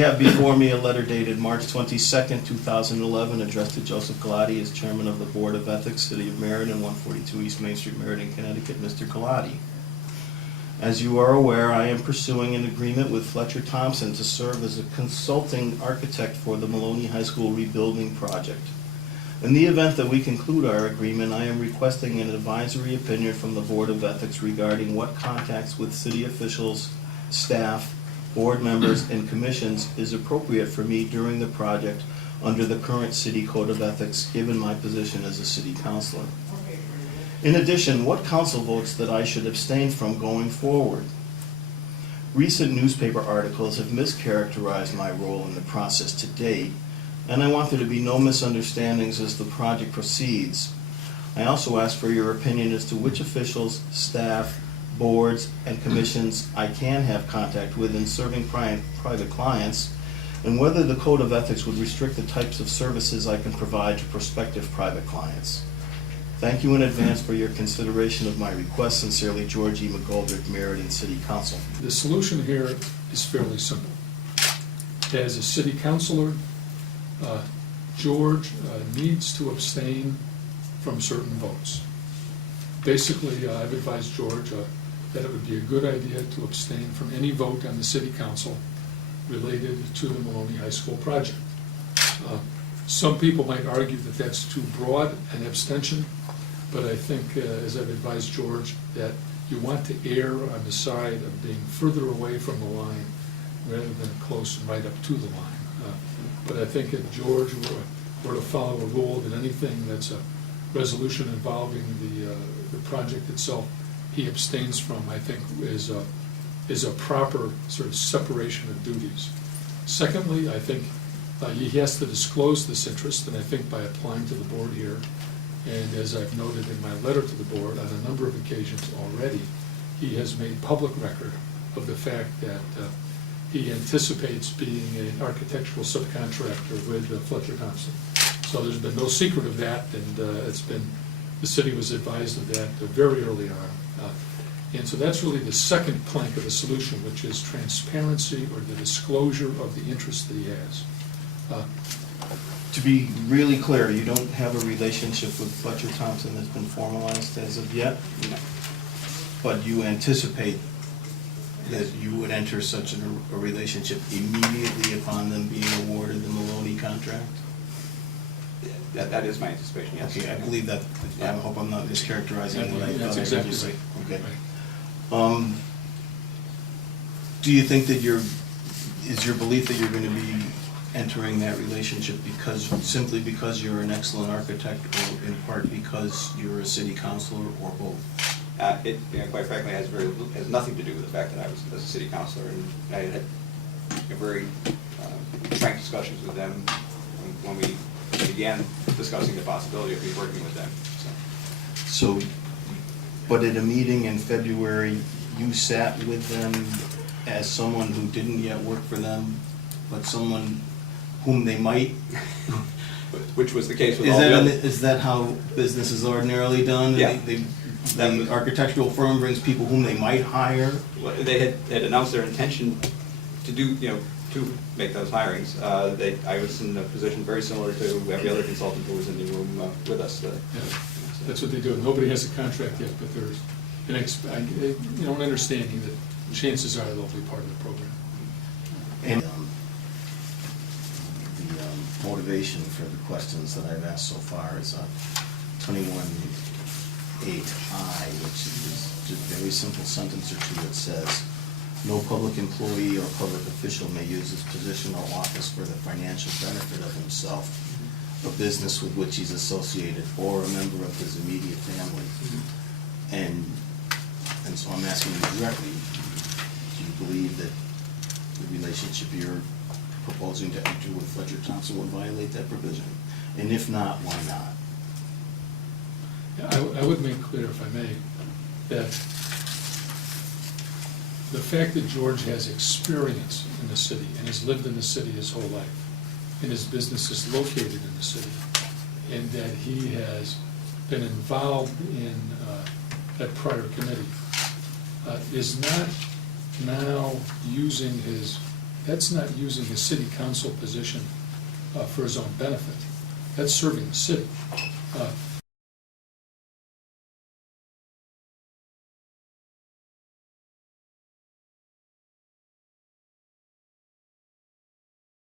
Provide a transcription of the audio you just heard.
have before me a letter dated March 22nd, 2011, addressed to Joseph Galati as Chairman of the Board of Ethics, City of Meriden, 142 East Main Street, Meriden, Connecticut. Mr. Galati, as you are aware, I am pursuing an agreement with Fletcher Thompson to serve as a consulting architect for the Maloney High School rebuilding project. In the event that we conclude our agreement, I am requesting an advisory opinion from the Board of Ethics regarding what contacts with city officials, staff, board members, and commissions is appropriate for me during the project under the current city code of ethics, given my position as a city councilor. In addition, what council votes that I should abstain from going forward? Recent newspaper articles have mischaracterized my role in the process to date, and I want there to be no misunderstandings as the project proceeds. I also ask for your opinion as to which officials, staff, boards, and commissions I can have contact with in serving private clients, and whether the Code of Ethics would restrict the types of services I can provide to prospective private clients. Thank you in advance for your consideration of my request. Sincerely, George E. McGoldrick, Meriden City Council. The solution here is fairly simple. As a city councilor, George needs to abstain from certain votes. Basically, I've advised George that it would be a good idea to abstain from any vote on the city council related to the Maloney High School project. Some people might argue that that's too broad an abstention, but I think, as I've advised George, that you want to err on the side of being further away from the line rather than close and right up to the line. But I think if George were to follow a rule that anything that's a resolution involving the project itself, he abstains from, I think is a proper sort of separation of duties. Secondly, I think he has to disclose this interest, and I think by applying to the board here, and as I've noted in my letter to the board on a number of occasions already, he has made public record of the fact that he anticipates being an architectural subcontractor with Fletcher Thompson. So there's been no secret of that, and the city was advised of that very early on. And so that's really the second plank of the solution, which is transparency or the disclosure of the interest that he has. To be really clear, you don't have a relationship with Fletcher Thompson that's been formalized as of yet? No. But you anticipate that you would enter such a relationship immediately upon them being awarded the Maloney contract? That is my anticipation, yes. Okay, I believe that. I hope I'm not mischaracterizing what I That's thought I heard exactly you say. right. Okay. Do you think that is your belief that you're going to be entering that relationship simply because you're an excellent architect, or in part because you're a city councilor, or both? Quite frankly, has nothing to do with the fact that I was a city councilor, and I had very frank discussions with them when we began discussing the possibility of me working with them. So, but at a meeting in February, you sat with them as someone who didn't yet work for them, but someone whom they might? Which was the case with all the others. Is that how business is ordinarily done? Yeah. The architectural firm brings people whom they might hire? Well, they had announced their intention to do, to make those hirings. I was in a position very similar to every other consultant who was in the room with us. Yeah, that's what they do. Nobody has a contract yet, but there's an understanding that chances are they'll be part of the program. And the motivation for the questions that I've asked so far is 21(8)(I), which is just a very simple sentence or two that says, no public employee or public official may use his position or office for the financial benefit of himself, a business with which he's associated, or a member of his immediate family. And so I'm asking you directly, do you believe that the relationship you're proposing to enter with Fletcher Thompson would violate that provision? And if not, why not? I would make clear, if I may, that the fact that George has experience in the city and has lived in the city his whole life, and his business is located in the city, and that he has been involved in that prior committee, is not now using his that's not using a city council position for his own benefit. That's serving the city.